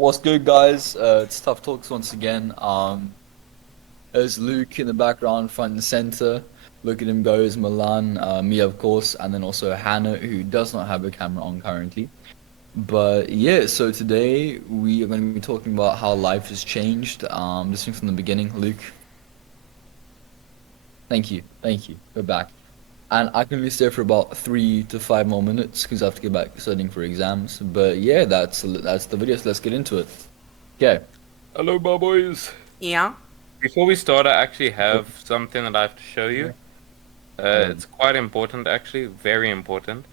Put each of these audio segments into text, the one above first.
What's good, guys? It's Tough Talks once again. There's Luke in the background, front and center. Look at him go, is Malan, me of course, and then also Hannah, who does not have a camera on currently. But yeah, so today we are going to be talking about how life has changed. This thing from the beginning, Luke. Thank you. We're back, and I can only stay for about 3 to 5 more minutes because I have to get back studying for exams. But yeah, that's the video. So let's get into it. Okay. Hello, my boys. Yeah. Before we start, I actually have something that I have to show you. Um, It's quite important, actually, very important.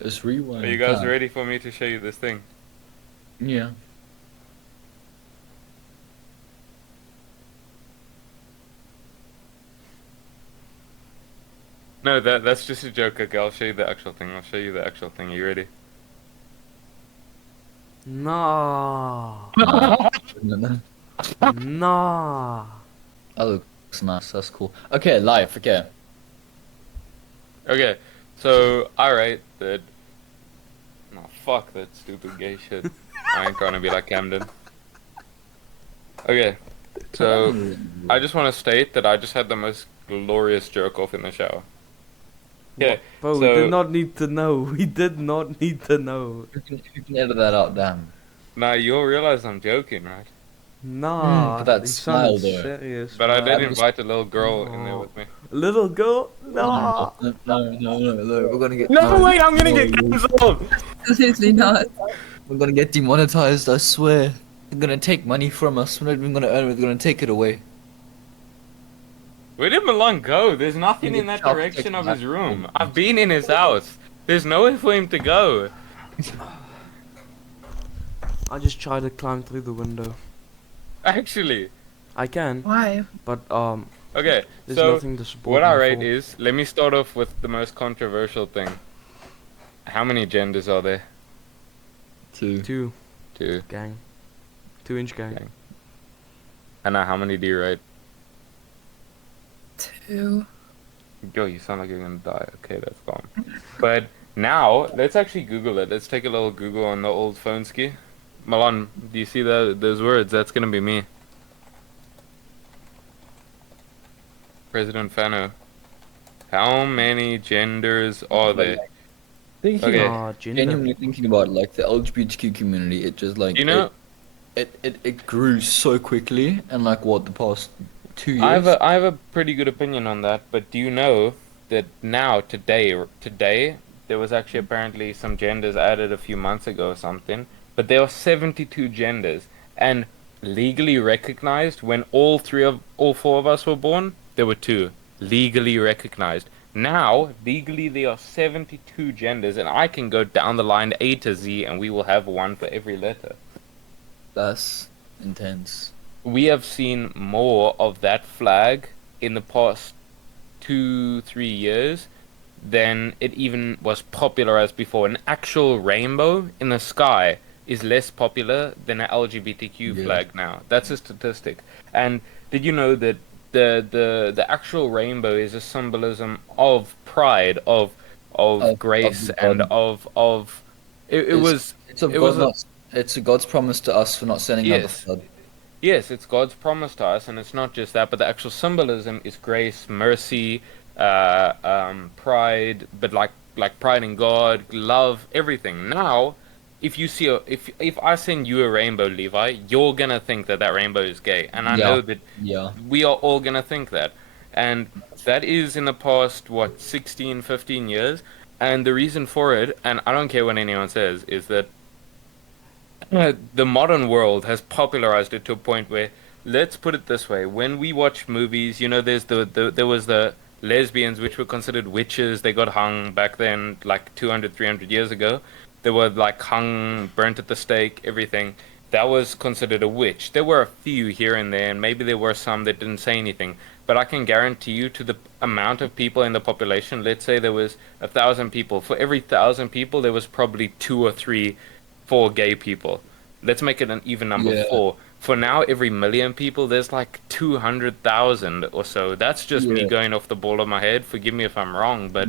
Let's rewind Are you guys time. ready for me to show you this thing? Yeah. No, that's just a joke. Okay, I'll show you the actual thing. I'll show you the actual thing. Are you ready? No. That No. looks nice. That's cool. Okay, life. Okay. Okay, so I write that. No, fuck that stupid gay shit. I ain't trying to be like Camden. Okay, so I just want to state that I just had the most glorious jerk off in the shower. Okay, Bro, we so did not need to know. We did not need to know. You can edit that out, damn. now you'll realize I'm joking, right? Nah. But that You smile sounded though. serious. But I bro. did invite a little girl in there No. with me. Little girl? No, No. no. We're gonna get No, wait, I'm gonna no, get cancelled! Absolutely not. we're gonna get demonetized. I swear. They're gonna take money from us. We're not even gonna earn it. They're gonna take it away. Where did Malan go? There's nothing You in get that chopped, direction take of back. his room. I've been in his house. There's nowhere for him to go. I just tried to climb through the window. Actually. I can, Why? but Okay, there's so nothing to support what I me rate for. is, let me start off with the most controversial thing. How many genders are there? 2. 2 Two. gang. 2-inch gang. Gang. Anna, how many do you rate? 2. Yo, you sound like you're gonna die. Okay, that's gone. But now, let's actually Google it. Let's take a little Google on the old phone ski. Malan, do you see those words? That's gonna be me. President Fano. How many genders are there? Thinking, Okay. Nah, gender. genuinely thinking about like the LGBTQ community, it just like You know, it grew so quickly and like what the past 2 I years. have a pretty good opinion on that, but do you know that now, today, there was actually apparently some genders added a few months ago or something, but there are 72 genders, and legally recognized when all four of us were born, there were two. Legally recognized. Now, legally, there are 72 genders, and I can go down the line A to Z, and we will have one for every letter. That's intense. We have seen more of that flag in the past 2, 3 years than it even was popularized before. An actual rainbow in the sky is less popular than an LGBTQ Yeah. flag now. That's a statistic. And did you know that the actual rainbow is a symbolism of pride, of grace, the and God. of it It's- was It's a it was God, a not, it's a God's promise to us for not sending out the yes. flood. Yes, it's God's promise to us, and it's not just that, but the actual symbolism is grace, mercy, pride, but like pride in God, love, everything. Now, if you see if I send you a rainbow, Levi, you're gonna think that that rainbow is gay, and I Yeah. know that Yeah. we are all gonna think that, and that is in the past 16, 15 years, and the reason for it, and I don't care what anyone says, is that the modern world has popularized it to a point where, let's put it this way, when we watch movies, you know, there's there was the lesbians which were considered witches. They got hung back then, like 200, 300 years ago. They were like hung, burnt at the stake, everything. That was considered a witch. There were a few here and there, and maybe there were some that didn't say anything. But I can guarantee you, to the amount of people in the population, let's say there was 1,000 people. For every 1,000 people, there was probably 2 or 3, 4 gay people. Let's make it an even number, Yeah. 4. For now, every million people, there's like 200,000 or so. That's just me Yeah. going off the ball of my head. Forgive me if I'm wrong, but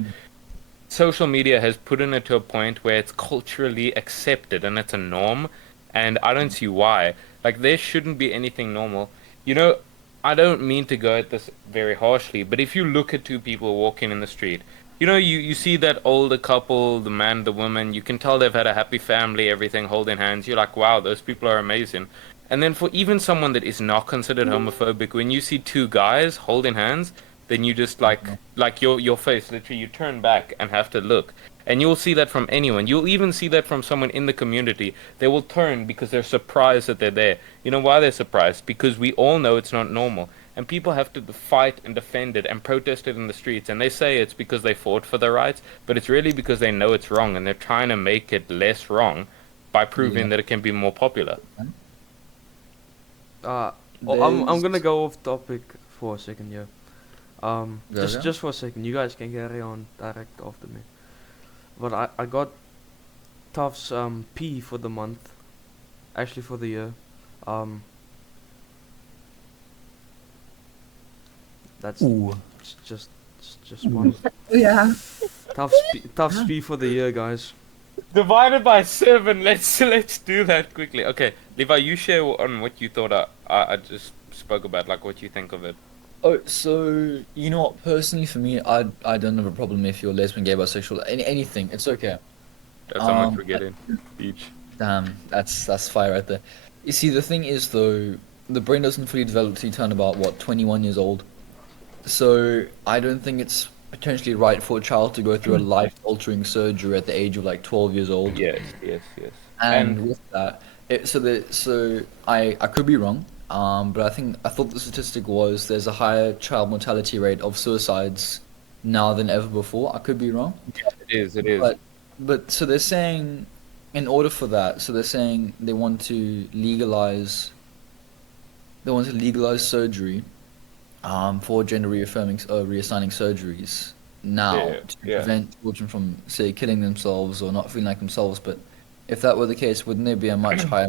social media has put it to a point where it's culturally accepted and it's a norm. and I don't see why. Like there shouldn't be anything normal. You know, I don't mean to go at this very harshly, but if you look at two people walking in the street, you see that older couple, the man, the woman, you can tell they've had a happy family, everything holding hands. You're like, wow, those people are amazing. And then for even someone that is not considered homophobic, when you see two guys holding hands, then you just like your face literally you turn back and have to look. And you'll see that from anyone. You'll even see that from someone in the community. They will turn because they're surprised that they're there. You know why they're surprised? Because we all know it's not normal. And people have to fight and defend it and protest it in the streets. And they say it's because they fought for their rights, but it's really because they know it's wrong and they're trying to make it less wrong by proving Yeah. that it can be more popular. I'm gonna go off topic for a second, yeah. Yeah. Just for a second, you guys can carry on direct after me. But I got Tuff's P for the month, actually for the year. Um, that's Ooh. just one. Yeah. Tuff's P for the year, guys. Divided by 7. Let's do that quickly. Okay, Levi, you share on what you thought I just spoke about, like what you think of it. Oh, so you know what? Personally, for me, I don't have a problem if you're lesbian, gay, bisexual, anything. It's okay. That's how much Um, we're getting each. Damn, that's fire right there. You see, the thing is though, the brain doesn't fully develop till you turn about what 21 years old. So I don't think it's potentially right for a child to go through a life-altering surgery at the age of like 12 years old. Yes, yes, yes. And with that, I could be wrong, but I thought the statistic was there's a higher child mortality rate of suicides now than ever before. I could be wrong, It is. but so they're saying in order for that, so they're saying they want to legalize surgery, for gender reassigning surgeries now Yeah, to yeah. prevent children from say killing themselves or not feeling like themselves. But if that were the case, wouldn't there be a much higher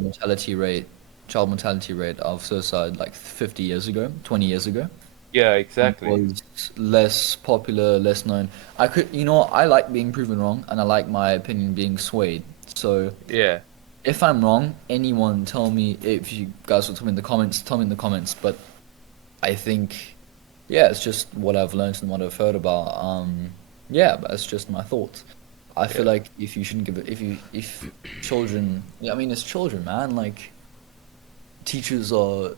child mortality rate of suicide like 50 years ago, 20 years ago? Yeah, It exactly. was less popular, less known. I like being proven wrong, and I like my opinion being swayed. So Yeah. if I'm wrong, anyone tell me. If you guys will tell me in the comments, tell me in the comments. But I think, yeah, it's just what I've learned and what I've heard about. Yeah, but that's just my thoughts. I feel Yeah. like if you shouldn't give it, if children, yeah, I mean, it's children, man. Like teachers are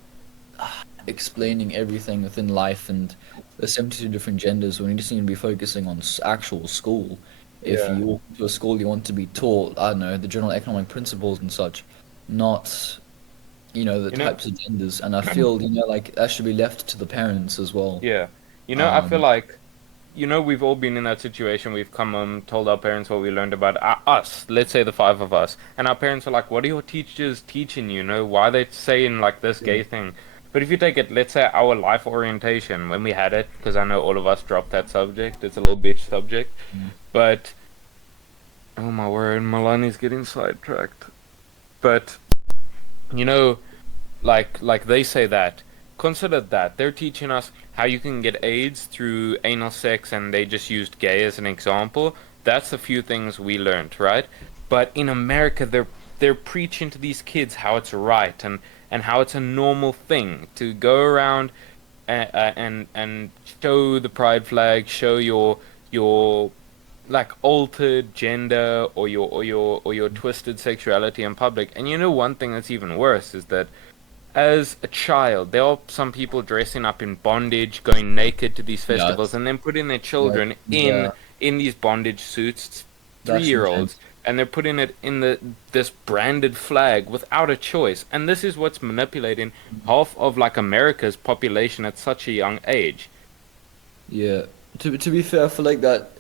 explaining everything within life, and there's 72 different genders. We just need to be focusing on actual school. If Yeah. you walk to a school, you want to be taught, I don't know, the general economic principles and such, not, the You know, types of genders. And I feel, like that should be left to the parents as well. yeah. I feel Um, like, we've all been in that situation. We've come home, told our parents what we learned about us. Let's say the five of us, and our parents are like, "What are your teachers teaching you? Why are they saying like this yeah. gay thing?" But if you take it, let's say our life orientation when we had it, because I know all of us dropped that subject. It's a little bitch subject, Mm. but oh my word, Malan is getting sidetracked. But you know, like they say that. Consider that they're teaching us how you can get AIDS through anal sex, and they just used gay as an example. That's a few things we learned, right? But in America, they're preaching to these kids how it's right and how it's a normal thing to go around and show the pride flag, show your like altered gender or your twisted sexuality in public. And one thing that's even worse is that as a child, there are some people dressing up in bondage, going naked to these festivals, Yes. and then putting their That, children in yeah, in these bondage suits, that's 3-year-olds, intense. and they're putting it in this branded flag without a choice. And this is what's manipulating half of like America's population at such a young age. Yeah. To be fair, I feel like that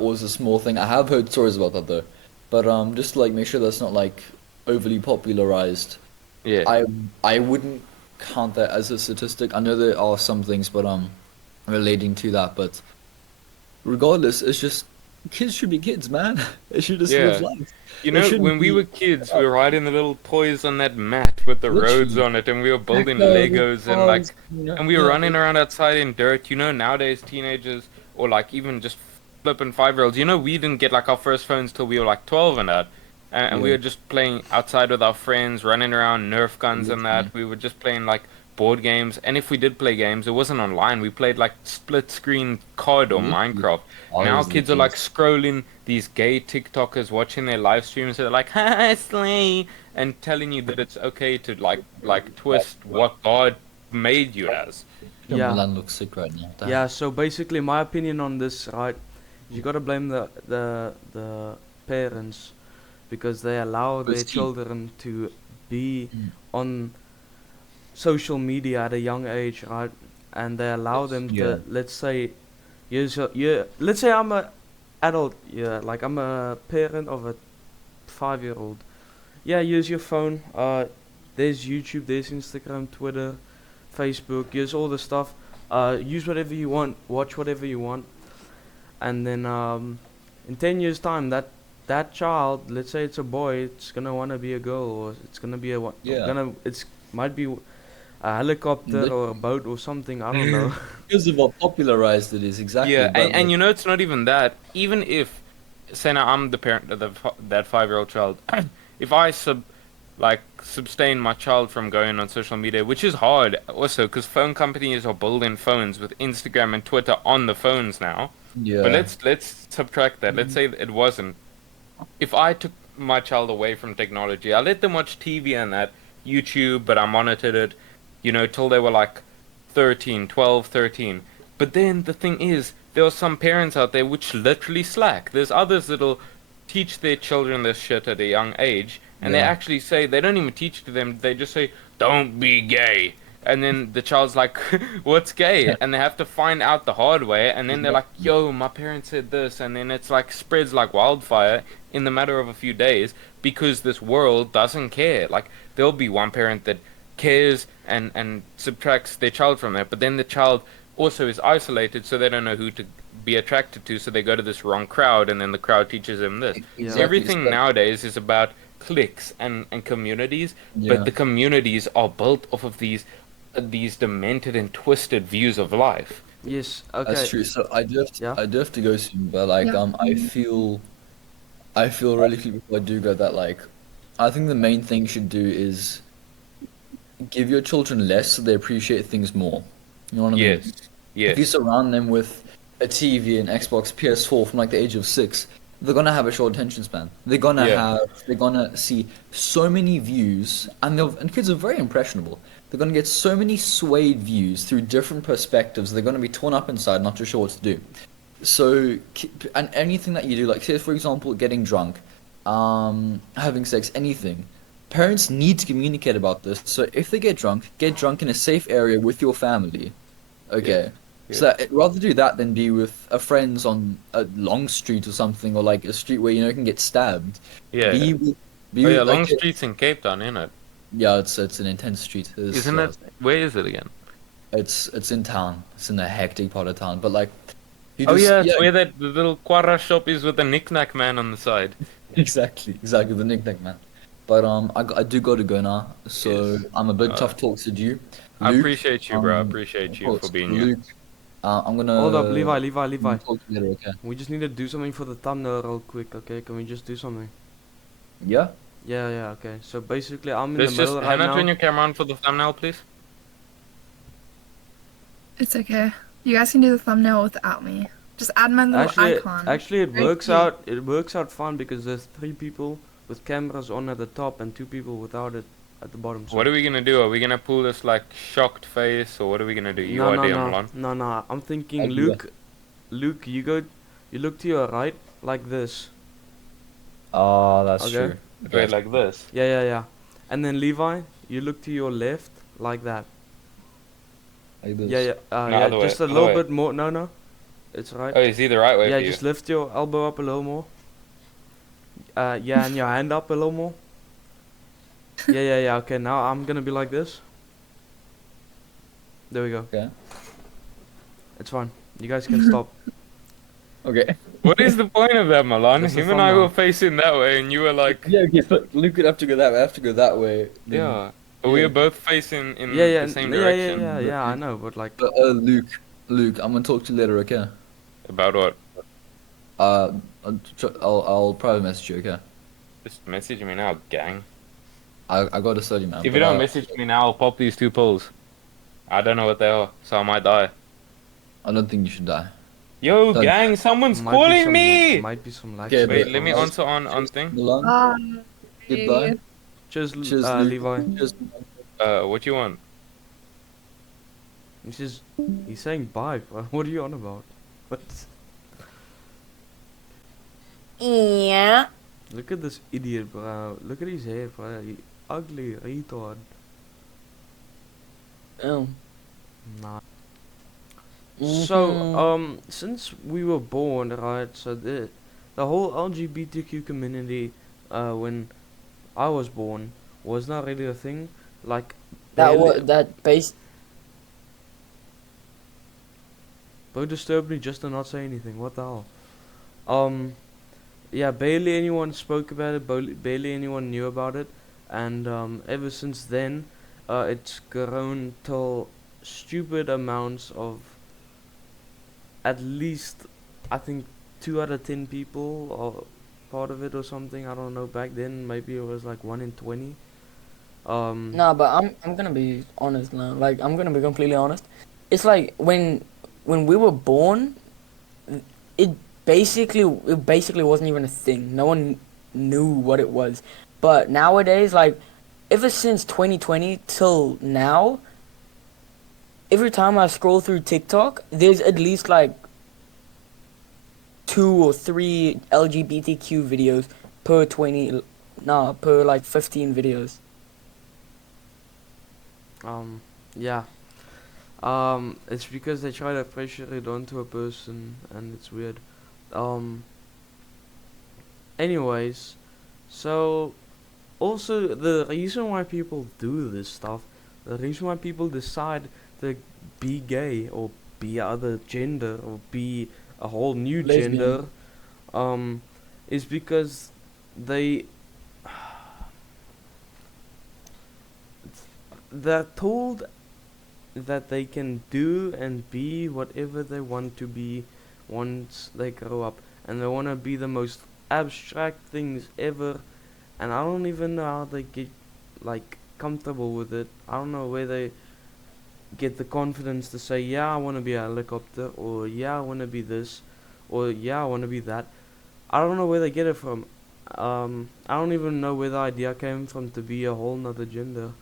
was a small thing. I have heard stories about that though, but just to, like make sure that's not like overly popularized. Yeah. I I wouldn't count that as a statistic. I know there are some things, but relating to that, but regardless, it's just kids should be kids, man. They should just live Yeah. life. They When shouldn't we be were kids, we were riding the little toys on that mat with the roads literally on it, and we were building backyard Legos and cars, like, and we were yeah, running around outside in dirt. Nowadays teenagers or like even just flipping 5-year-olds, we didn't get like our first phones till we were like 12 and that. and we Yeah. were just playing outside with our friends, running around, Nerf guns and Literally. that. We were just playing like board games, and if we did play games, it wasn't online. We played like split screen COD or Literally. Minecraft. I Now was the kids are like case. scrolling these gay TikTokers, watching their live streams. They're like, "Ha, slay," and telling you that it's okay to like twist what God made you as. Yo, Yeah, Malan looks sick right now. Damn. yeah. So basically, my opinion on this, right, you gotta blame the parents because they allow their Risky. children to be Mm. on social media at a young age, right? And they allow them Yeah. to, let's say, let's say I'm a adult, yeah, like I'm a parent of a 5-year-old. Yeah, use your phone. There's YouTube, there's Instagram, Twitter, Facebook. Use all the stuff. Use whatever you want. Watch whatever you want. And then in 10 years' time, that child, let's say it's a boy, it's gonna wanna be a girl, or it's gonna be Yeah. it's might be a helicopter or a boat or something. I don't know. Because of how popularized it is, exactly. Yeah, But and like, you know it's not even that. Even if, say now I'm the parent of that 5-year-old child, if I sustain my child from going on social media, which is hard also because phone companies are building phones with Instagram and Twitter on the phones now. But yeah, let's subtract that. Let's say that it wasn't. If I took my child away from technology, I let them watch TV and that YouTube, but I monitored it, till they were like 13, 12, 13. But then the thing is, there are some parents out there which literally slack. There's others that'll teach their children this shit at a young age, and they yeah, actually say, they don't even teach it to them, they just say, don't be gay. And then the child's like, what's gay? And they have to find out the hard way, and then they're like, yo, my parents said this, and then it's like spreads like wildfire in the matter of a few days because this world doesn't care. Like, there'll be one parent that cares and subtracts their child from it, but then the child also is isolated, so they don't know who to be attracted to, so they go to this wrong crowd, and then the crowd teaches them this. Yeah. exactly. It's Everything like, nowadays is about cliques and communities, but yeah, the communities are built off of these demented and twisted views of life. Yes. that's Okay. true. So Yeah. I do have to go soon, but like, Yeah. I feel really clear before I do go that like, I think the main thing you should do is give your children less so they appreciate things more. You know what I mean? Yes, If you yes, surround them with a TV, an Xbox, PS4 from like the age of 6, they're gonna have a short attention span. yeah, They're gonna see so many views, and kids are very impressionable. They're gonna get so many swayed views through different perspectives. They're gonna be torn up inside, not too sure what to do. So, and anything that you do, like say for example, getting drunk, having sex, anything. Parents need to communicate about this. So if they get drunk in a safe area with your family. yes, Okay. yes, So rather do that than be with a friends on a long street or something, or like a street where you can get stabbed. yeah. Be with, be Oh yeah, with long like streets in Cape Town, isn't it? yeah, it's an intense street. Isn't it? Where is it again? It's in town. It's in a hectic part of town. But like you Oh just yeah, yeah, it's where that the little Quara shop is with the knick-knack man on the side. exactly the knick-knack man. But I do got to go now, so Yes. I'm a bit Uh, tough talks to you, I Luke. appreciate you, bro. I Of appreciate you for course, being here. Luke. I'm Hold up, gonna Levi. talk to you later. Okay. We just need to do something for the thumbnail real quick. Okay? Can we just do something? Yeah. Yeah. Yeah. Okay. So basically, I'm in Let's the just middle right Hannah, turn now. your camera on for the thumbnail, please. It's okay. You guys can do the thumbnail without me. Just add my little icon. Actually, it Right works here. out. It works out fine because there's 3 people with cameras on at the top and 2 people without it at the bottom. So What are we gonna do? Are we gonna pull this like shocked face, or what are we gonna do? You no, no, idea, no, Malan? no. I'm thinking, I'll do that. Luke, you look to your right like this. Oh, that's Okay. true. Wait, like this? Yeah. And then Levi, you look to your left like that. Like this. Yeah. No, Yeah. other way, Just a other little way. bit more. No. It's right. Oh, is he the right way Yeah, for you? just lift your elbow up a little more. Yeah, and your hand up a little more. Yeah. Okay, now I'm gonna be like this. There we go. Okay. It's fine. You guys can stop. Okay. What is the point of that, Malan? That's the Him and I thumbnail. were facing that way, and you were like, Yeah. Okay. So Luke would have to go that way. I have to go that way. Then, yeah. But we Yeah. were both facing in Yeah, the same yeah, direction. yeah. I know, but like, But Luke, I'm gonna talk to you later. Okay. About what? Uh, I'll probably message you. Okay. Just message me now, gang. I got a study, man. If But you don't message me now, I'll pop these 2 pills. I don't know what they are, so I might die. I don't think you should die. Yo, Don't. gang, someone's Might be calling some, me! might be some Okay, Wait, laxative let me pills. answer on thing. Milan, goodbye. Bye. Cheers, Cheers, Luke. Levi. Cheers. What you want? He's saying bye, bro. What are you on about? What? Yeah. Look at this idiot, bro. Look at his hair, bro. He ugly retard. Oh. Nah. Mhm. So, since we were born, right? So the whole LGBTQ community, when I was born, was not really a thing. Like, that base. Bro disturbed me just to not say anything. What the hell? Yeah, barely anyone spoke about it. Barely anyone knew about it, and ever since then, it's grown till stupid amounts of. At least, I think 2 out of 10 people are part of it or something. I don't know. Back then, maybe it was like 1 in 20. Nah, but I'm gonna be honest now. Like I'm gonna be completely honest. It's like when we were born, it basically wasn't even a thing. No one knew what it was. But nowadays, like ever since 2020 till now, every time I scroll through TikTok, there's at least like 2 or 3 LGBTQ videos per like 15 videos. Yeah. It's because they try to pressure it onto a person, and it's weird. Um. Anyways, so also the reason why people do this stuff, the reason why people decide to be gay or be other gender or be a whole new Lesbian. gender, is because they they're told that they can do and be whatever they want to be once they grow up, and they want to be the most abstract things ever, and I don't even know how they get like comfortable with it. I don't know where they get the confidence to say, yeah, I want to be a helicopter, or yeah, I want to be this, or yeah, I want to be that. I don't know where they get it from. I don't even know where the idea came from to be a whole nother gender.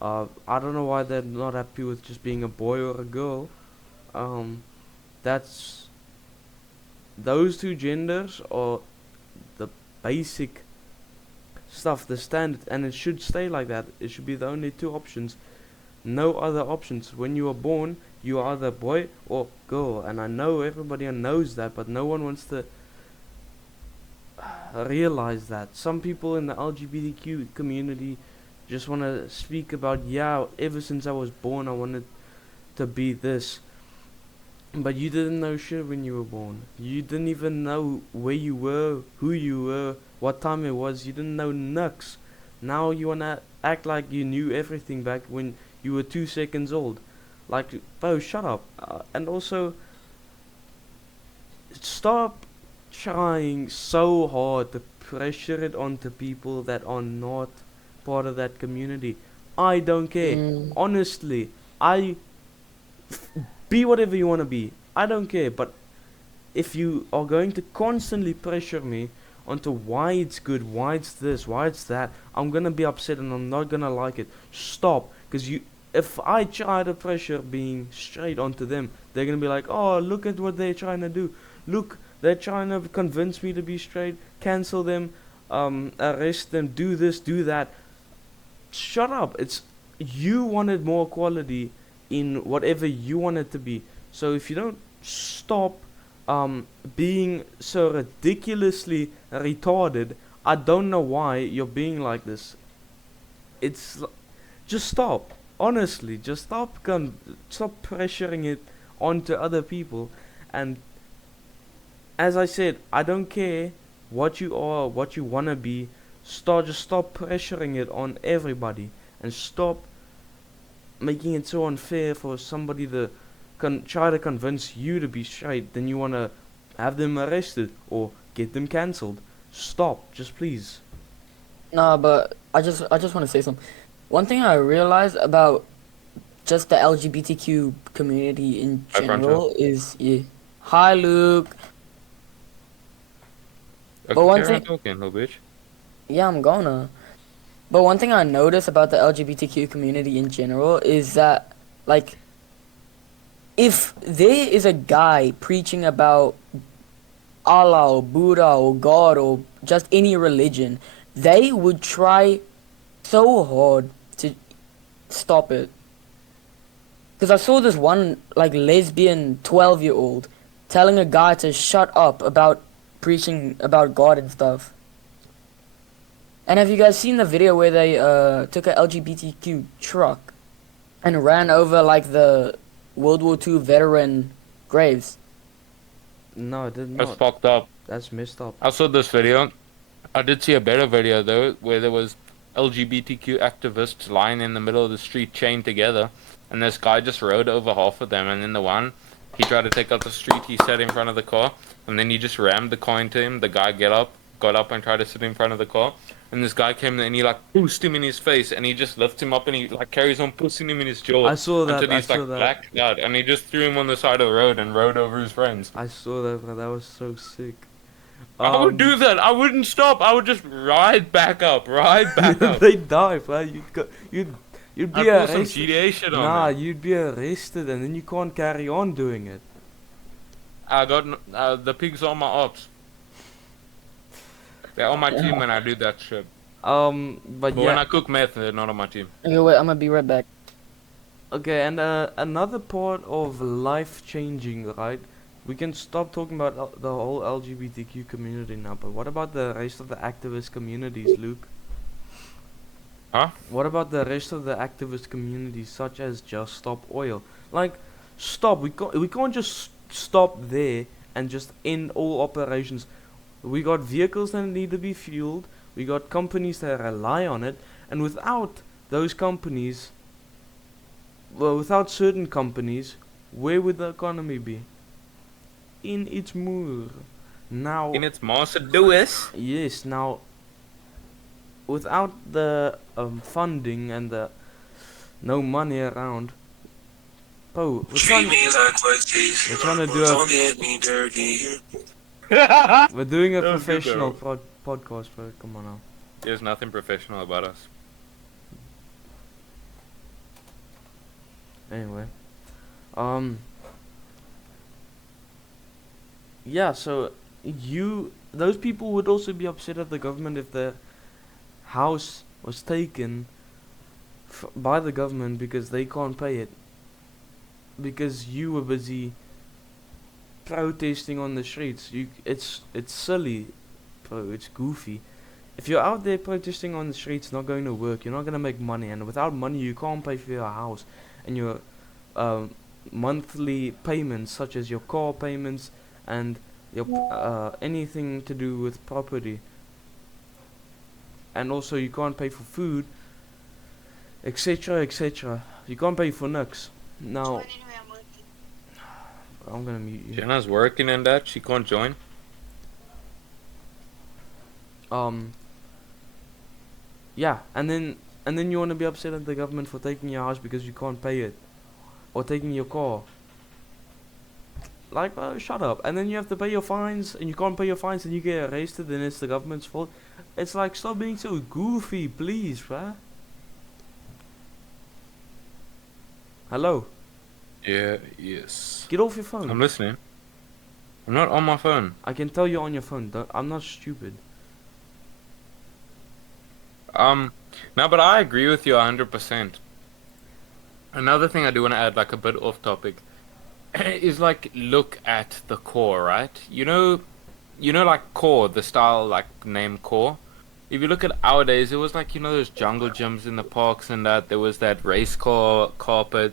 I don't know why they're not happy with just being a boy or a girl. That's those two genders are the basic stuff, the standard, and it should stay like that. It should be the only 2 options, no other options. When you are born, you are either boy or girl, and I know everybody knows that, but no one wants to realize that. Some people in the LGBTQ community just want to speak about, yeah, ever since I was born I wanted to be this, but you didn't know shit when you were born. You didn't even know where you were, who you were, what time it was. You didn't know nux. Now you want to act like you knew everything back when you were 2 seconds old. Like, bro, shut up. And also, stop trying so hard to pressure it onto people that are not part of that community. I don't care. Honestly, be whatever you want to be. I don't care. But if you are going to constantly pressure me onto why it's good, why it's this, why it's that, I'm gonna be upset and I'm not gonna like it. Stop. Because if I try to pressure being straight onto them, they're gonna be like, oh, look at what they're trying to do. Look, they're trying to convince me to be straight. Cancel them, arrest them, do this, do that. Shut up. It's you wanted more equality in whatever you want it to be. So if you don't stop being so ridiculously retarded, I don't know why you're being like this. Just stop. Honestly, just stop pressuring it onto other people. And as I said, I don't care what you are, what you wanna be. Just stop pressuring it on everybody, and stop making it so unfair for somebody to try to convince you to be straight. Then you wanna have them arrested or get them cancelled. Stop, just please. Nah, but I just want to say something. One thing I realized about just the LGBTQ community in Hi, Francois. general is, yeah. Hi, Luke. But Okay, one carry on thing, talking, little bitch. yeah, I'm gonna. But one thing I notice about the LGBTQ community in general is that, like, if there is a guy preaching about Allah or Buddha or God or just any religion, they would try so hard to stop it. Because I saw this one, like, lesbian 12-year-old telling a guy to shut up about preaching about God and stuff. And have you guys seen the video where they took a LGBTQ truck and ran over, like, the World War II veteran graves? No, I did That's not. fucked up. That's messed up. I saw this video. I did see a better video though, where there was LGBTQ activists lying in the middle of the street chained together, and this guy just rode over half of them, and then the one he tried to take out the street, he sat in front of the car, and then he just rammed the car into him. The guy got up and tried to sit in front of the car, and this guy came and he like pushed him in his face, and he just lifts him up and he like carries on pushing him in his jaw I saw that. until I he's saw like that. blacked out, and he just threw him on the side of the road and rode over his friends. I saw that, bro. That was so sick. I would do that. I wouldn't stop. I would just ride back up. They die, bro. You'd I'd be pull some arrested. GTA shit on Nah, them. you'd be arrested, and then you can't carry on doing it. I got the pigs on my ops. They're on my team when I do that shit. But But when yeah. I cook meth, they're not on my team. Okay, wait, I'm gonna be right back. Okay, and another part of life changing, right? We can stop talking about the whole LGBTQ community now, but what about the rest of the activist communities, Luke? Huh? What about the rest of the activist communities, such as Just Stop Oil? Like, stop. We can't just stop there and just end all operations. We got vehicles that need to be fueled. We got companies that rely on it, and without those companies, well, without certain companies, where would the economy be? In its moor. Now, In its Master Lewis. yes, now, without the funding and the no money around, bro, we're trying to do we're doing a That was good, professional podcast, bro. Come on now. There's nothing professional about us. Anyway, yeah. So those people would also be upset at the government if the house was taken by the government because they can't pay it, because you were busy protesting on the streets. It's silly, bro. It's goofy. If you're out there protesting on the streets, it's not going to work. You're not going to make money, and without money, you can't pay for your house and your monthly payments, such as your car payments and your anything to do with property. And also, you can't pay for food, etc., etc. You can't pay for nux. Now, I'm gonna mute you. Jenna's working in that. She can't join. Yeah, and then you want to be upset at the government for taking your house because you can't pay it, or taking your car. Like, shut up. And then you have to pay your fines, and you can't pay your fines, and you get arrested, and it's the government's fault. It's like, stop being so goofy, please, bruh. Hello. Yeah. Yes. Get off your phone. I'm listening. I'm not on my phone. I can tell you're on your phone. I'm not stupid. No, but I agree with you 100%. Another thing I do want to add, like a bit off topic, is like look at the core, right? You know, like core, the style like name core. If you look at our days, it was like, you know, those jungle gyms in the parks and that. There was that race car carpet.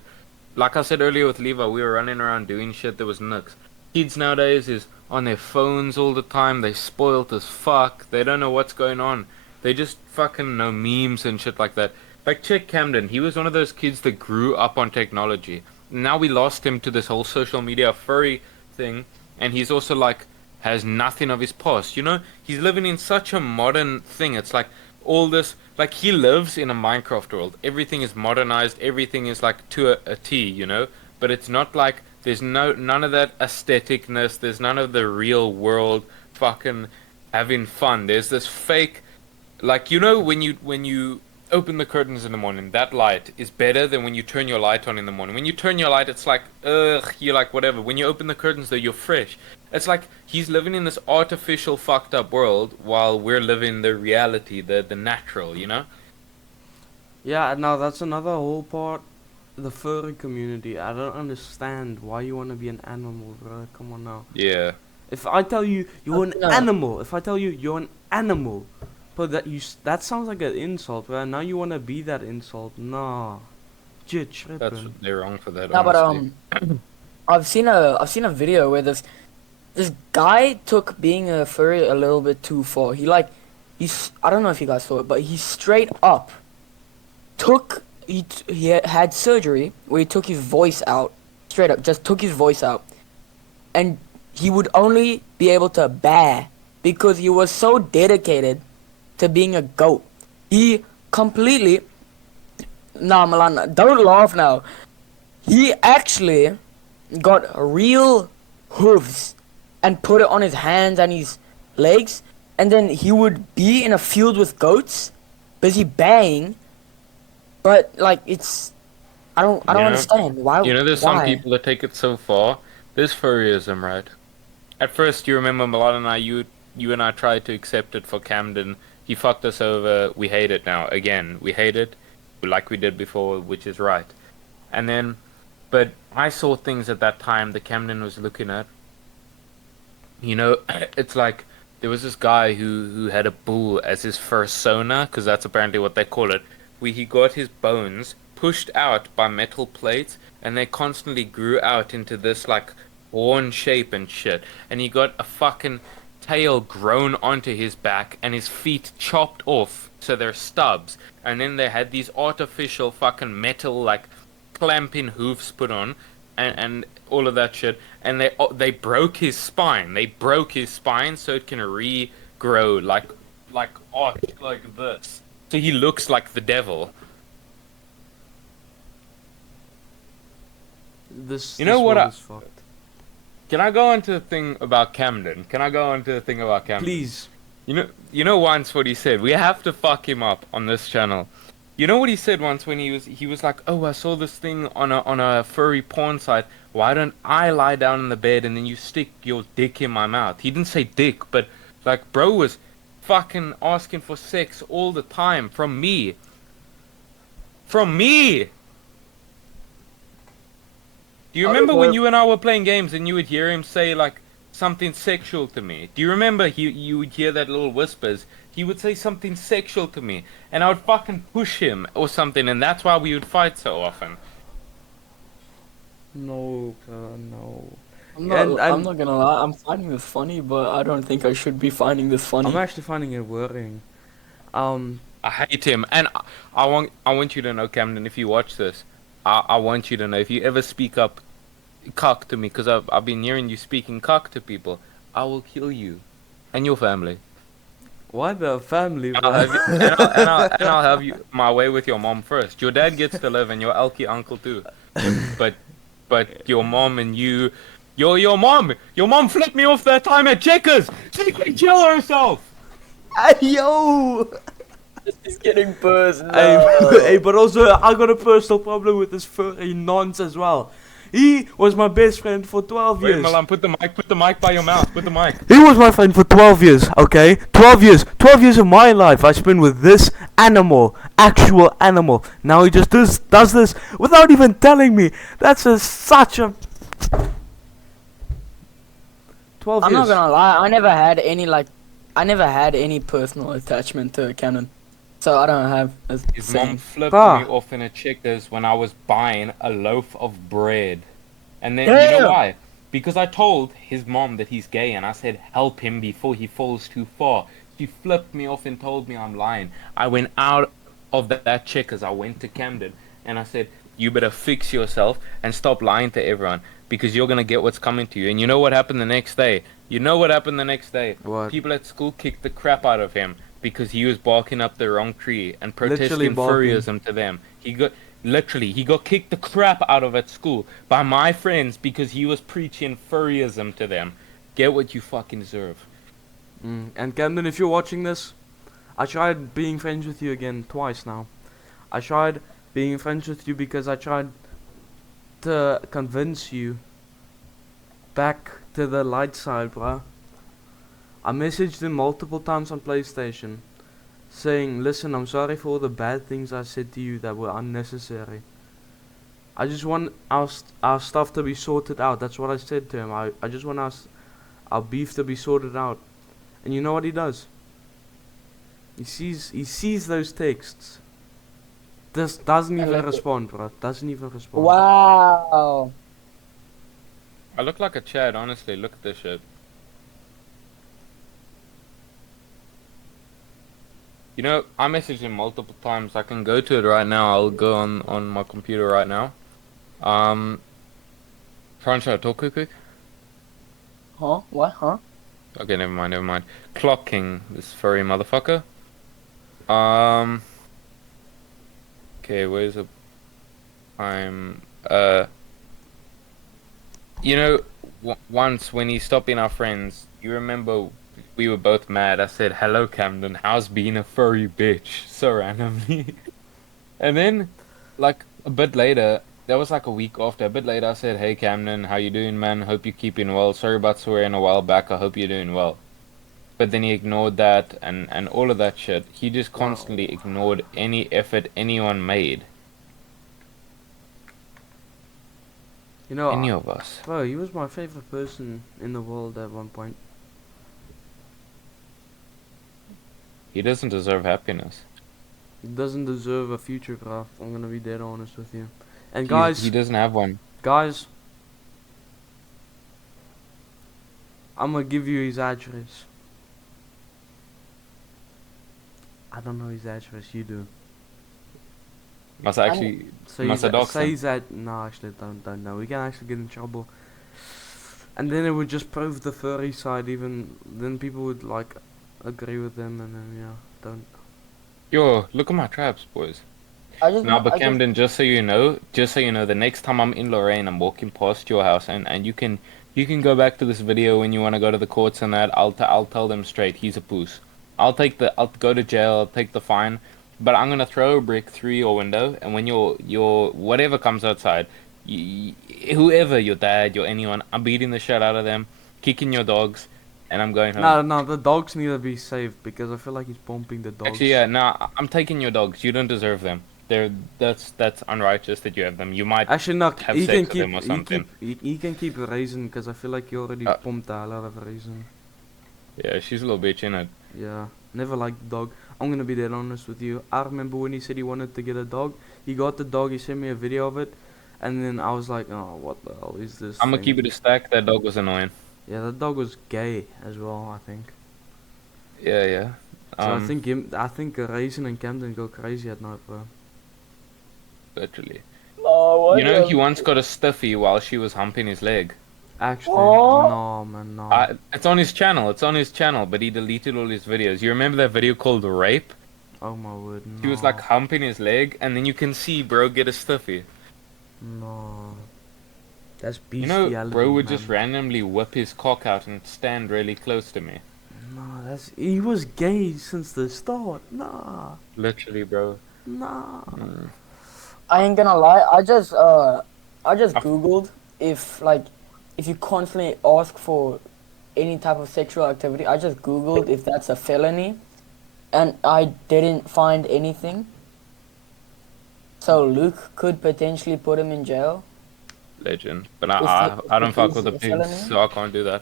Like I said earlier with Levi, we were running around doing shit. There was nux. Kids nowadays is on their phones all the time. They spoiled as fuck. They don't know what's going on. They just fucking know memes and shit like that. Like check Camden. He was one of those kids that grew up on technology. Now we lost him to this whole social media furry thing, and he's also like has nothing of his past. You know, he's living in such a modern thing. It's like all this, like, he lives in a Minecraft world. Everything is modernized, everything is like to a T, you know? But it's not like there's none of that aestheticness, there's none of the real world fucking having fun. There's this fake, like, you know, when you open the curtains in the morning, that light is better than when you turn your light on in the morning. When you turn your light, it's like, ugh, you're like, whatever. When you open the curtains, though, you're fresh. It's like he's living in this artificial, fucked up world while we're living the reality, the natural, you know? Yeah, now that's another whole part. The furry community. I don't understand why you want to be an animal, bro. Come on now. Yeah. If I tell you you're an No. animal, if I tell you you're an animal, but that sounds like an insult, bro. Now you want to be that insult. Nah. You're tripping. They're wrong for that. No, but honestly. I've seen a video where this guy took being a furry a little bit too far. He's I don't know if you guys saw it, but he straight up he had surgery where he took his voice out. Straight up, just took his voice out, and he would only be able to bear because he was so dedicated to being a goat. He completely. Nah, Malan, don't laugh now. He actually got real hooves and put it on his hands and his legs, and then he would be in a field with goats, busy baying. But like I don't You know- understand why. You know, there's why? some people that take it so far. There's furryism, right? At first, you remember Malan and I, you and I tried to accept it for Camden. He fucked us over. We hate it now. Again, we hate it like we did before, which is right. And then, but I saw things at that time that Camden was looking at. You know, it's like there was this guy who had a bull as his fursona, because that's apparently what they call it, where he got his bones pushed out by metal plates, and they constantly grew out into this like horn shape and shit. And he got a fucking tail grown onto his back, and his feet chopped off so they're stubs. And then they had these artificial fucking metal like clamping hoofs put on, and all of that shit. And they broke his spine. They broke his spine so it can regrow like arch like this. So he looks like the devil. This. You know this what world I- is fucked. Can I go into the thing about Camden? Please. You know once what he said. We have to fuck him up on this channel. You know what he said once when he was like, "Oh, I saw this thing on a furry porn site. Why don't I lie down in the bed and then you stick your dick in my mouth?" He didn't say dick, but like bro was fucking asking for sex all the time from me. From me. Do you remember when you and I were playing games and you would hear him say like something sexual to me? Do you remember you would hear that little whispers? He would say something sexual to me, and I would fucking push him or something, and that's why we would fight so often. No, no. I'm not gonna lie. I'm finding this funny, but I don't think I should be finding this funny. I'm actually finding it worrying. I hate him, and I want you to know, Camden, if you watch this, I want you to know if you ever speak up cock to me, because I've been hearing you speaking cock to people, I will kill you and your family. Why the family? And I'll have you, and I'll have you my way with your mom first. Your dad gets to live, and your alky uncle too. But your mom and you, your mom flipped me off that time at Checkers. She can kill herself. Hey, yo! He's getting buzzed. Hey, but also I got a personal problem with this furry nonce as well. He was my best friend for 12 Wait, years. Malan, put the mic by your mouth. Put the mic. He was my friend for 12 years, okay? 12 years. 12 years of my life I spent with this animal. Actual animal. Now he just does this without even telling me. That's such a... 12 I'm years. not gonna lie. I never had any personal attachment to Canon, so I don't have a His same. mom flipped Ah. me off in a Checkers when I was buying a loaf of bread. And then, you Damn. know why? Because I told his mom that he's gay, and I said, help him before he falls too far. She flipped me off and told me I'm lying. I went out of that Checkers. I went to Camden, and I said, you better fix yourself and stop lying to everyone, because you're going to get what's coming to you. And you know what happened the next day? What? People at school kicked the crap out of him because he was barking up the wrong tree and Literally protesting barking. furryism to them. He got kicked the crap out of at school by my friends because he was preaching furryism to them. Get what you fucking deserve. And Camden, if you're watching this, I tried being friends with you again twice now. I tried being friends with you because I tried to convince you back to the light side, bruh. I messaged him multiple times on PlayStation saying, listen, I'm sorry for all the bad things I said to you that were unnecessary. I just want our stuff to be sorted out. That's what I said to him. I just want our beef to be sorted out. And you know what he does? He sees those texts. Just doesn't even respond, bro. Doesn't even respond. Wow. I look like a Chad, honestly. Look at this shit. You know, I messaged him multiple times. I can go to it right now. I'll go on my computer right now. Francois, talk quick. Huh? What? Huh? Okay, never mind. Clocking, this furry motherfucker. Okay, where's the... You know, once when he stopped being our friends, you remember we were both mad. I said, hello Camden, how's being a furry bitch? So randomly. And then, like, a bit later, that was like a week after, a bit later I said, hey Camden, how you doing, man? Hope you're keeping well. Sorry about swearing a while back, I hope you're doing well. But then he ignored that and all of that shit. He just constantly ignored any effort anyone made. You know, Any of us. bro, he was my favorite person in the world at one point. He doesn't deserve happiness. He doesn't deserve a future, bro. I'm gonna be dead honest with you. And guys, He doesn't have one. guys, I'm gonna give you his address. I don't know his address, you do. Must actually... Must I dox say him? his no, actually, don't know. We can actually get in trouble. And then it would just prove the furry side. Even then, people would like agree with them, and then don't. Yo, look at my traps, boys. No, but Camden, just so you know, the next time I'm in Lorraine, I'm walking past your house, and you can go back to this video when you want to go to the courts and that. I'll tell them straight, he's a poos. I'll go to jail, I'll take the fine, but I'm gonna throw a brick through your window, and when your whatever comes outside, whoever, your dad, your anyone, I'm beating the shit out of them, kicking your dogs, and I'm going home. No, the dogs need to be saved because I feel like he's bumping the dogs. Actually, yeah, no, I'm taking your dogs. You don't deserve them. That's unrighteous that you have them. You might Actually, no, have he sex can with keep them or something. he can keep Raisin because I feel like you already pumped a lot of Raisin. Yeah, she's a little bitch, innit? Yeah, never liked the dog. I'm gonna be dead honest with you. I remember when he said he wanted to get a dog. He got the dog. He sent me a video of it, and then I was like, oh, what the hell is this? I'm gonna keep it a stack. That dog was annoying. Yeah, that dog was gay as well, I think. Yeah. So I think Raisin and Camden go crazy at night, bro. Literally. Oh, You know, he once got a stiffy while she was humping his leg. Actually, Aww. no, man, no. It's on his channel, but he deleted all his videos. You remember that video called Rape? Oh my word, no. He was like humping his leg, and then you can see bro get a stiffy. No. That's You bestiality, know, bro would man. just randomly whip his cock out and stand really close to me. No, he was gay since the start. Nah. Literally, bro. Nah. I ain't gonna lie. I just googled if you constantly ask for any type of sexual activity. I just googled if that's a felony, and I didn't find anything. So Luke could potentially put him in jail. Legend. But I don't fuck with the pigs, so I can't do that.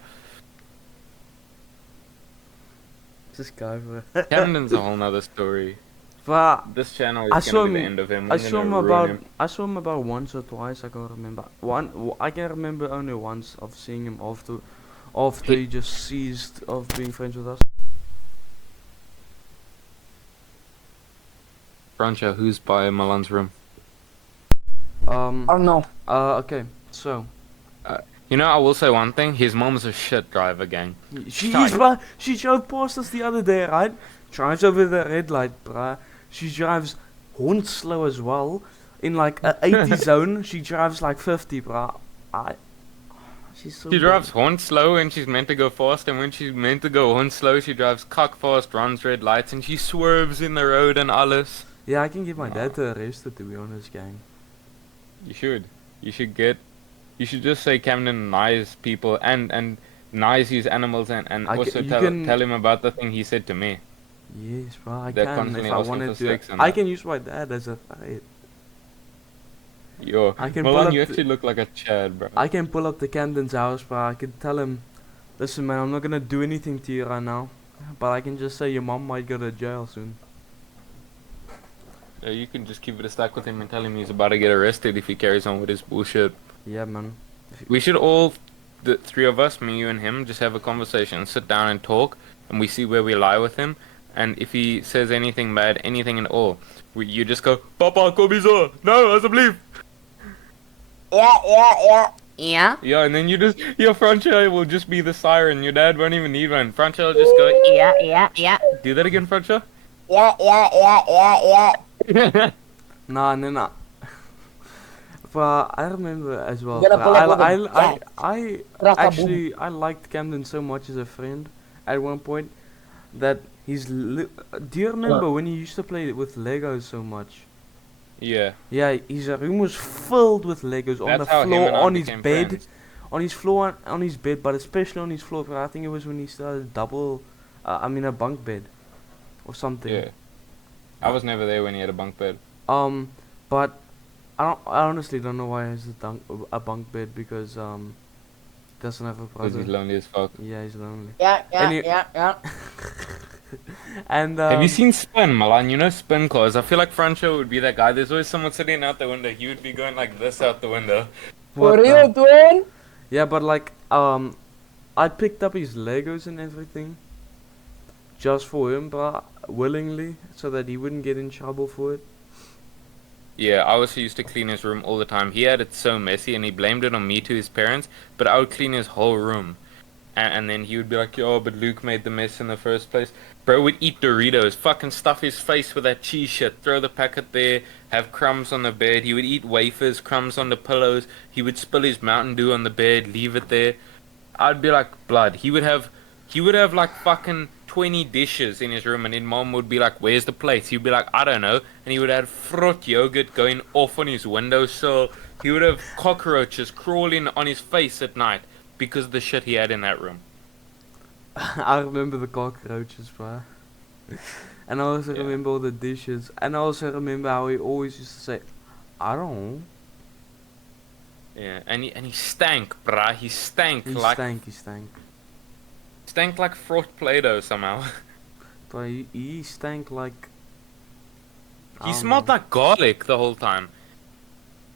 This guy, bro. Camden's a whole nother story. But This channel I is saw gonna be him. the end of him. I I'm saw him gonna ruin about. him. I saw him about once or twice. I can't remember. I can remember only once of seeing him after he just ceased of being friends with us. Francois, who's by Malan's room? I don't know. Okay. So You know, I will say one thing. His mom's a shit driver, gang. she drove past us the other day, right? drives over the red light, bruh. She drives horn slow as well. In like a 80 zone, she drives like 50, bruh. She's so She drives bad. horn slow when she's meant to go fast, and when she's meant to go horn slow, she drives cock fast, runs red lights, and she swerves in the road and alles. Yeah, I can get my Nah. dad to arrest her, to be honest, gang. You should. You should just say Camden nice people and nice his animals and also tell him about the thing he said to me. Yes, bro, I They're can constantly if I asking wanted for to. sex and I that. can use my dad as a threat. Yo, I can pull Malan, up you the- actually look like a Chad, bro. I can pull up to Camden's house, bro. I can tell him, listen, man, I'm not gonna do anything to you right now, but I can just say your mom might go to jail soon. Yeah, you can just keep it a stack with him and tell him he's about to get arrested if he carries on with his bullshit. Yeah, man. We should all, the three of us, me, you, and him, just have a conversation, sit down and talk, and we see where we lie with him. And if he says anything bad, anything at all, you just go, Papa, kom hier, no, alsjeblieft. Yeah. Yeah, and then your Francois will just be the siren. Your dad won't even need one. Francois will just go, Yeah. do that again, Francois. Nah. But I remember as well. You're gonna but pull up with I Raka actually I liked Camden so much as a friend at one point that do you remember when he used to play with Legos so much? Yeah. Yeah, his room was filled with Legos on That's the how him floor, and I on his became bed, friends. on his floor, on his bed, but especially on his floor. But I think it was when he started a bunk bed, or something. Yeah. I was never there when he had a bunk bed. But I honestly don't know why he has a bunk bed because doesn't have a Because brother. he's lonely as fuck. Yeah, he's lonely. Yeah. And Have you seen Spin, Malan? You know Spin cars? I feel like Franco would be that guy. There's always someone sitting out the window. He would be going like this out the window. what For the- real, twin? Yeah, but like I picked up his Legos and everything just for him, but willingly, so that he wouldn't get in trouble for it. Yeah, I also used to clean his room all the time. He had it so messy and he blamed it on me to his parents, but I would clean his whole room. And then he would be like, yo, but Luke made the mess in the first place. Bro would eat Doritos, fucking stuff his face with that cheese shit, throw the packet there, have crumbs on the bed. He would eat wafers, crumbs on the pillows. He would spill his Mountain Dew on the bed, leave it there. I'd be like, blood. He would have like fucking 20 dishes in his room, and then mom would be like, where's the plates? He'd be like, I don't know. And he would have fruit yogurt going off on his windowsill. He would have cockroaches crawling on his face at night because of the shit he had in that room. I remember the cockroaches, bro. And I also Yeah. remember all the dishes. And I also remember how he always used to say, I don't know. Yeah, and he stank, bruh. He stank He like stank. like fraught Play-Doh somehow. But he stank like... I He don't smelled know. like garlic the whole time.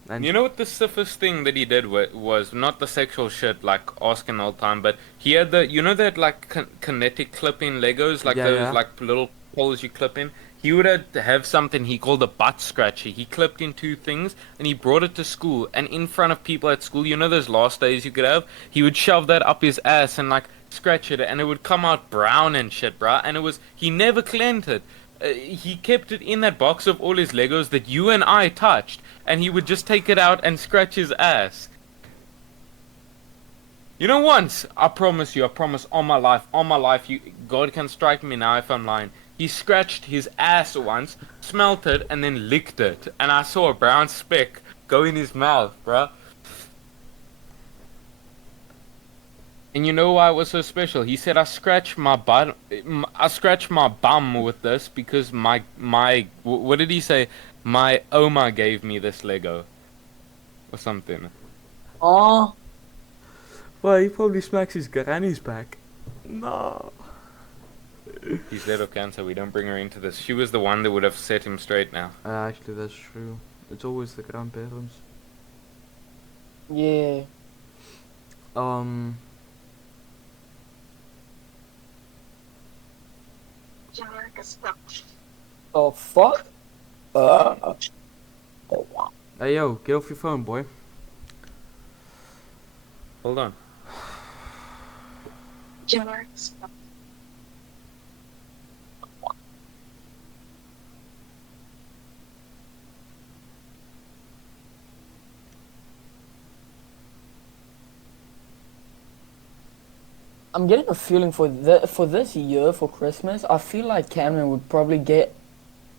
And You know what the siffest thing that he did was not the sexual shit like asking the whole time, but he had that like kinetic clipping Legos, like Yeah, those yeah. like little holes you clip in. He would have something he called a butt scratcher. He clipped in two things and he brought it to school, and in front of people at school, you know those last days you could have, he would shove that up his ass and like scratch it, and it would come out brown and shit, bruh. And he never cleaned it. He kept it in that box of all his Legos that you and I touched, and he would just take it out and scratch his ass. You know, once, I promise on my life, God can strike me now if I'm lying. He scratched his ass once, smelt it, and then licked it, and I saw a brown speck go in his mouth, bruh. And you know why it was so special? He said, I scratched my bum with this because what did he say? My Oma gave me this Lego. Or something. Oh, well, he probably smacks his granny's back. No. He's dead of cancer, we don't bring her into this. She was the one that would have set him straight now. Actually, that's true. It's always the grandparents. yeah. Oh, fuck? Hey, yo, get off your phone, boy. Hold on. I'm getting a feeling for this year for Christmas. I feel like Cameron would probably get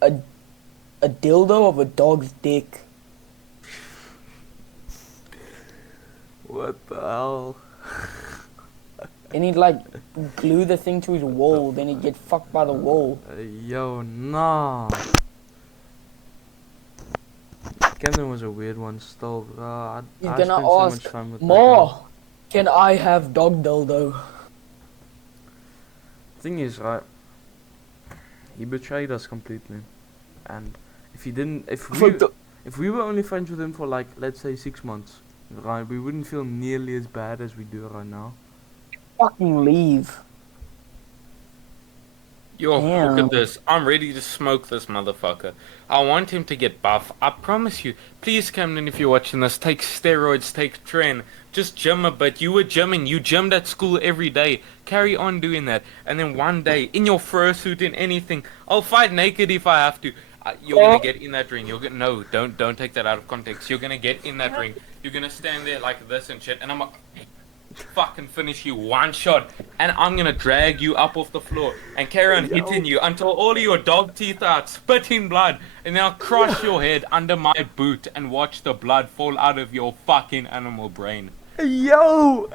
a a dildo of a dog's dick. What the hell? And he'd like glue the thing to his wall, then he'd get fucked by the wall. Yo, nah. Camden was a weird one still. He's I gonna spent so much ask, time with that guy. "Ma, can I have dog dildo?" Thing is, right, he betrayed us completely. And if he didn't, if we were only friends with him for like, let's say 6 months, right, we wouldn't feel nearly as bad as we do right now. Fucking leave. Yo, look Damn. at this. I'm ready to smoke this motherfucker. I want him to get buff. I promise you. Please, Camden, if you're watching this, take steroids, take tren. Just gym a bit. You were gymming. You gymmed at school every day. Carry on doing that. And then one day, in your fursuit, in anything, I'll fight naked if I have to. You're gonna get in that ring. No, don't take that out of context. You're gonna get in that ring. You're gonna stand there like this and shit. And I'm gonna fucking finish you one shot, and I'm gonna drag you up off the floor and carry on hitting you until all of your dog teeth are spitting blood, and then I'll crush your head under my boot and watch the blood fall out of your fucking animal brain. Yo,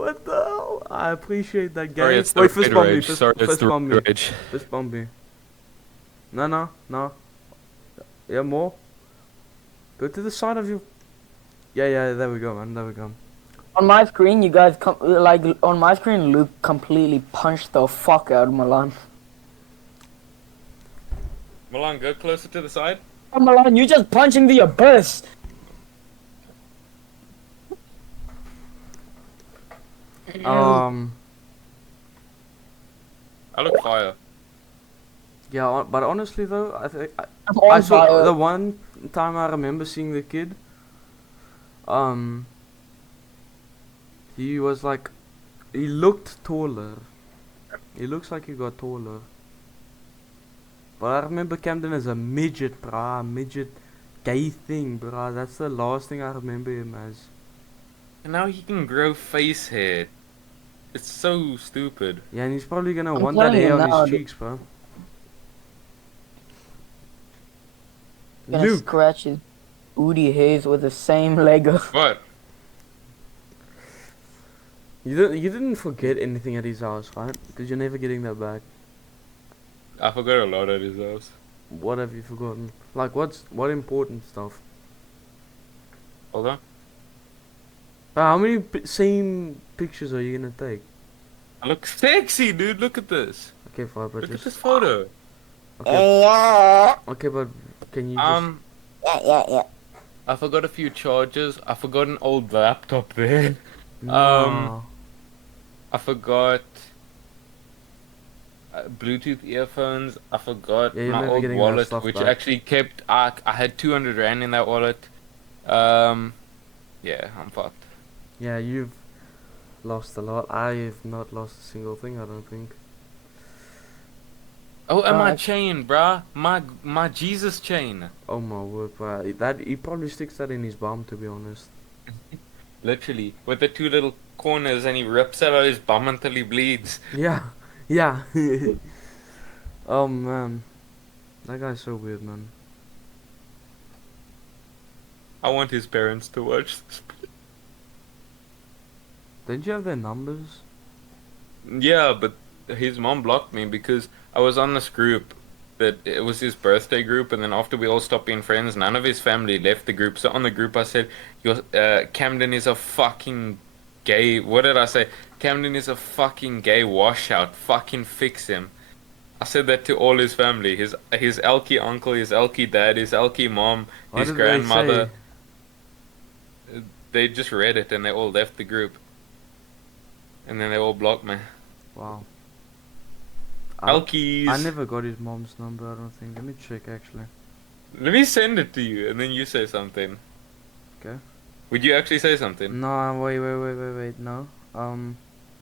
what the hell? I appreciate that, guy. Sorry, it's the Wait, fist roid bump me, rage. fist, Sorry, it's fist the bump me, roid rage. fist bump me. No. Yeah, more. Go to the side of you. Yeah, there we go, man, there we go. On my screen, you guys on my screen, Luke completely punched the fuck out of Malan. Malan, go closer to the side. Oh, Malan, you just punching the abyss. I look fire. Yeah, but honestly though, I think I'm on I saw fire. the one time I remember seeing the kid. He was like, he looked taller. He looks like he got taller. But I remember Camden as a midget, bruh, midget gay thing, bruh. That's the last thing I remember him as. And now he can grow face hair. It's so stupid. Yeah, and he's probably gonna I'm want that telling you hair on now, his cheeks, bro. Gonna Luke, scratch his booty hairs with the same Lego. What? you didn't forget anything at his house, right? Because you're never getting that back. I forgot a lot at his house. What have you forgotten? Like, what important stuff? Hold on. How many same pictures are you gonna take? I look sexy, dude. Look at this. Okay, fine, but Look at just this photo. okay, but can you just Yeah. I forgot a few chargers. I forgot an old laptop there. no. I forgot Bluetooth earphones. I forgot Yeah, you're my never old getting that wallet, stuff which back. actually kept. I had 200 rand in that wallet. Yeah, I'm fucked. Yeah, you've lost a lot. I have not lost a single thing, I don't think. Oh, and my Alright. chain, bruh. My Jesus chain. Oh my word, bro. That he probably sticks that in his bum, to be honest. Literally, with the two little corners, and he rips it out his bum until he bleeds. Yeah. Oh man, that guy's so weird, man. I want his parents to watch this. Didn't you have their numbers? Yeah, but his mom blocked me because I was on this group that it was his birthday group, and then after we all stopped being friends, none of his family left the group. So on the group I said, "Your Camden is a fucking gay." What did I say? Camden is a fucking gay washout. Fucking fix him. I said that to all his family. His elky uncle, his elky dad, his elky mom, What his did they grandmother. say? They just read it and they all left the group. And then they all blocked me. Wow. Elkies. I never got his mom's number, I don't think. Let me check actually. Let me send it to you and then you say something. Okay. Would you actually say something? No, wait, no.